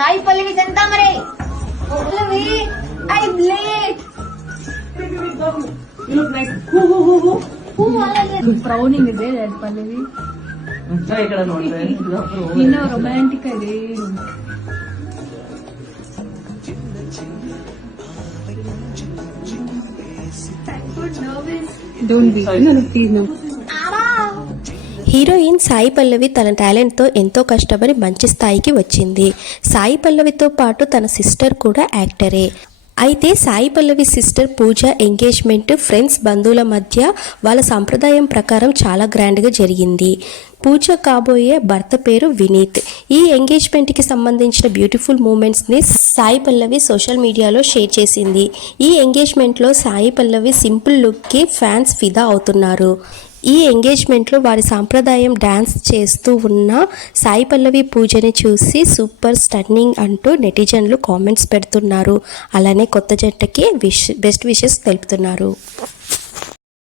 Sai Pallavi ಚಂತಾಮರೆ Pallavi I late you look nice ಹೂ ಹೂ ಹೂ ಹೂ ಹೂ ಅಲ್ಲ ಬ್ರೌನಿಂಗ್ ಇದೆ ರೆಡ್ ಪಲ್ಲವಿ ಈ ರೊಮ್ಯಾಂಟಿಕ್ ಇದೆ Don't be No, no, please. Heroine Sai Pallavi తన టాలెంట్తో ఎంతో కష్టపడి మంచి స్థాయికి వచ్చింది. సాయి పల్లవితో పాటు తన సిస్టర్ కూడా యాక్టరే. అయితే Sai Pallavi sister Pooja engagement friends బంధువుల మధ్య వాళ్ళ సంప్రదాయం ప్రకారం చాలా గ్రాండ్గా జరిగింది. పూజ కాబోయే భర్త పేరు వినీత్. ఈ ఎంగేజ్మెంట్కి సంబంధించిన బ్యూటిఫుల్ మూమెంట్స్ని సాయి పల్లవి సోషల్ మీడియాలో షేర్ చేసింది. ఈ ఎంగేజ్మెంట్లో సాయి పల్లవి సింపుల్ లుక్కి ఫ్యాన్స్ ఫిదా అవుతున్నారు. ఈ ఎంగేజ్మెంట్లో వారి సాంప్రదాయం డ్యాన్స్ చేస్తూ ఉన్న సాయి పల్లవి పూజని చూసి సూపర్ స్టన్నింగ్ అంటూ నెటిజన్లు కామెంట్స్ పెడుతున్నారు. అలానే కొత్త జంటకి విష్ బెస్ట్ విషెస్ తెలుపుతున్నారు.